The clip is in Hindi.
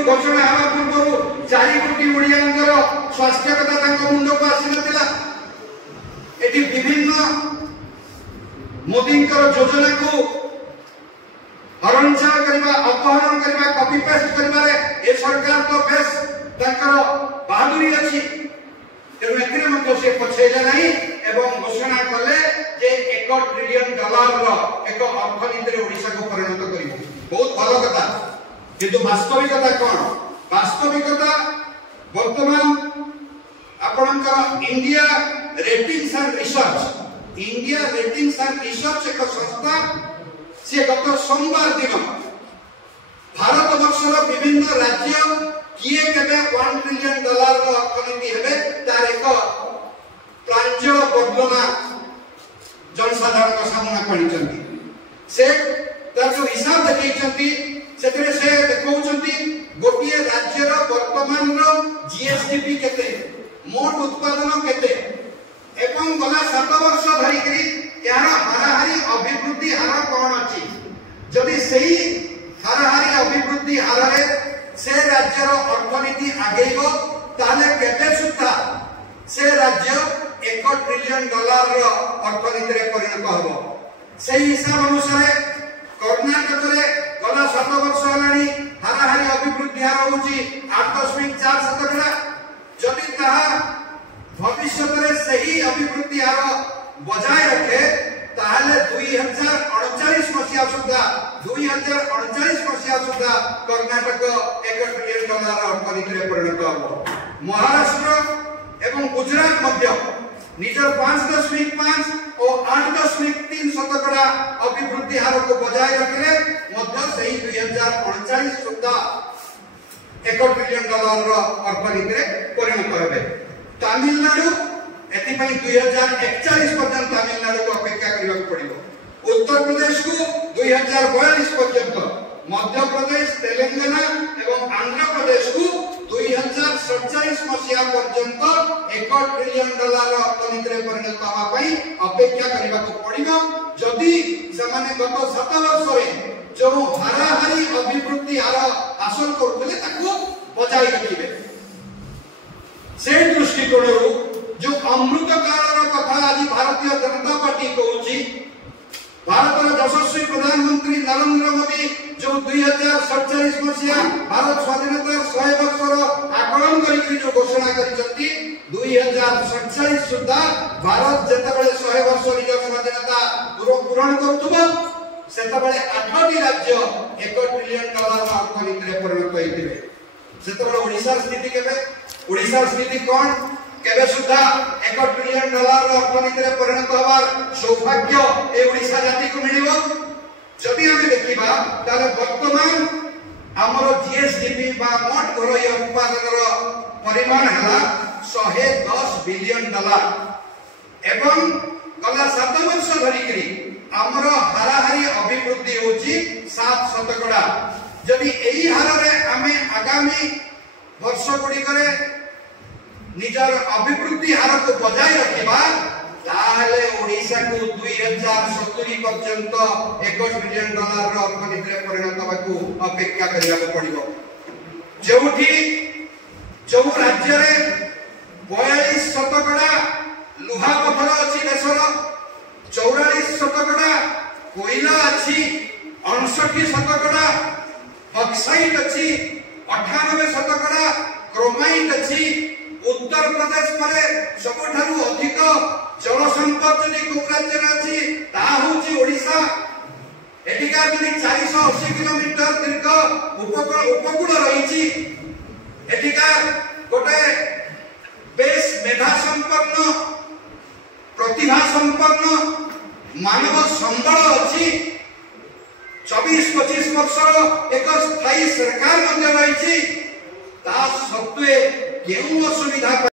पूर्व घोषणा हवा पूर्व 4 कोटी ओडियांकर स्वास्थ्य कथा मुंड को आसी नथिला। एटी विभिन्न मोदींकर योजना को हरणछाल करबा अपहरण करबा कॉपी पेस्ट करबा ए सरकार तो बेस तांकर बहादुरी अछि। तेणु एथिरे मध्य से पछैले नहीं एवं घोषणा कले जे $1 ट्रिलियन एक अर्थनीति रे ओडिशा को परिणत करिबो। बहुत भलो कथा, किंतु वास्तविकता कोन? वास्तविकता वर्तमान आपनकर इंडिया रेटिंग्स एंड रिसर्च एक संस्था से गत सोमवार दिन भारत वर्षर विभिन्न राज्य किए केबे $1 ट्रिलियन अर्थनीति हेबे तार एक प्रांजल वर्णना जनसाधारण का सामना करिसंती। से तार जो हिसाब देखैसंती सेतरे से देखौचंती गोटिए राज्यर वर्तमान रो जीएसडीपी केते, मोट उत्पादन केते एवं गला 7 वर्ष धरि करी यार हाराहारी अभिवृद्धि हार कोन अछि। जदि सही हाराहारी अभिवृद्धि हार रे से राज्यर अर्थनीति आगेइबो ताले केबे सुद्धा से राज्य $1 ट्रिलियन अर्थनीति रे परिणत हबो। सही हिसाब अनुसार कर्नाटक रे गला 7 वर्ष हलानी हाराहारी अभिवृद्धि हार होची 8.4%। जदि ताहा भविष्य रे सही अभिवृद्धि हार बजाय रखे ताहले 2038 मसिया सुद्धा कर्नाटक $1 ट्रिलियन अर्थनीति रे परिणत हबो। महाराष्ट्र एवं गुजरात मध्य निजर 5.5 और 8.3% अभिवृद्धि हार को बजाय रखले मध्य सही 2038 सुद्धा $1 ट्रिलियन अर्थनीति रे परिणत हेबे। तमिलनाडु एथि पई 2041 पर्यंत तमिलनाडु को अपेक्षा करबा पड़िबो। उत्तर प्रदेश को 2042 पर्यंत, मध्य प्रदेश, तेलंगाना एवं आंध्र प्रदेश को 2047 मसिया पर्यंत $1 ट्रिलियन अर्थनीति रे परिणत होवा पई अपेक्षा करबा पड़िबो। जदि समाने गत 7 वर्ष रे जो हाराहारी अभिवृद्धि हार हासिल करथले ताको बजाय रखिबे। से दृष्टिकोणरू जो अमृत कालर कथा आज भारतीय जनता पार्टी कहूची, भारत यशस्वी प्रधानमंत्री नरेंद्र मोदी जो 2047 मसिया भारत स्वाधीनता 100 वर्षर आकलन करी जो घोषणा करिसंती 2047 सुद्धा भारत जेतबेले 100 वर्ष निज स्वाधीनता पूर्ण करथुबो सेतबेले 8टी राज्य $1 ट्रिलियन अर्थनीति रे परिणत होइतिबे। सेतबेले ओडिसा स्थिति केबे? ओडिसा स्थिति कोन? केबे सुद्धा $1 ट्रिलियन अर्थनीति रे परिणत होबार सौभाग्य ए ओडिसा जाति को मिलिबो। जदि हम देखिबा ताले वर्तमान हमर जीएसडीपी बा मोट घरोई उत्पादन परिमाण हला $110 बिलियन एवं गला 7 वर्ष धरि करी हमर हाराहारी अभिवृद्धि होची 7%। जदि एही हार रे हमें आगामी वर्ष गुडी करे निजर अभिवृद्धि हार को बजाय रखिबा ताहले ओडिसा को 2070 पर्यंत $1 ट्रिलियन अर्थनीति रे परिणत होबाकू अपेक्षा करिया पड़िबो। जोठी जो राज्य रे 42% लुहा पत्थर अछि देशर, 44% कोयला अछि, 59% बक्साइट अछि, 98% क्रोमाइट अछि। उत्तर प्रदेश परे सबठारु अधिक जल संपद जदि को राज्य अछि ता होची ओडिशा। एटिका जदि 480 किलोमीटर दीर्घ उपकूल रहिछि, एटिका गोटे बेस मेधा संपन्न प्रतिभा संपन्न मानव संबल अछि। 24-25 वर्ष एक स्थायी सरकार मध्य रहिछि, ता सत्वे केउ असुविधा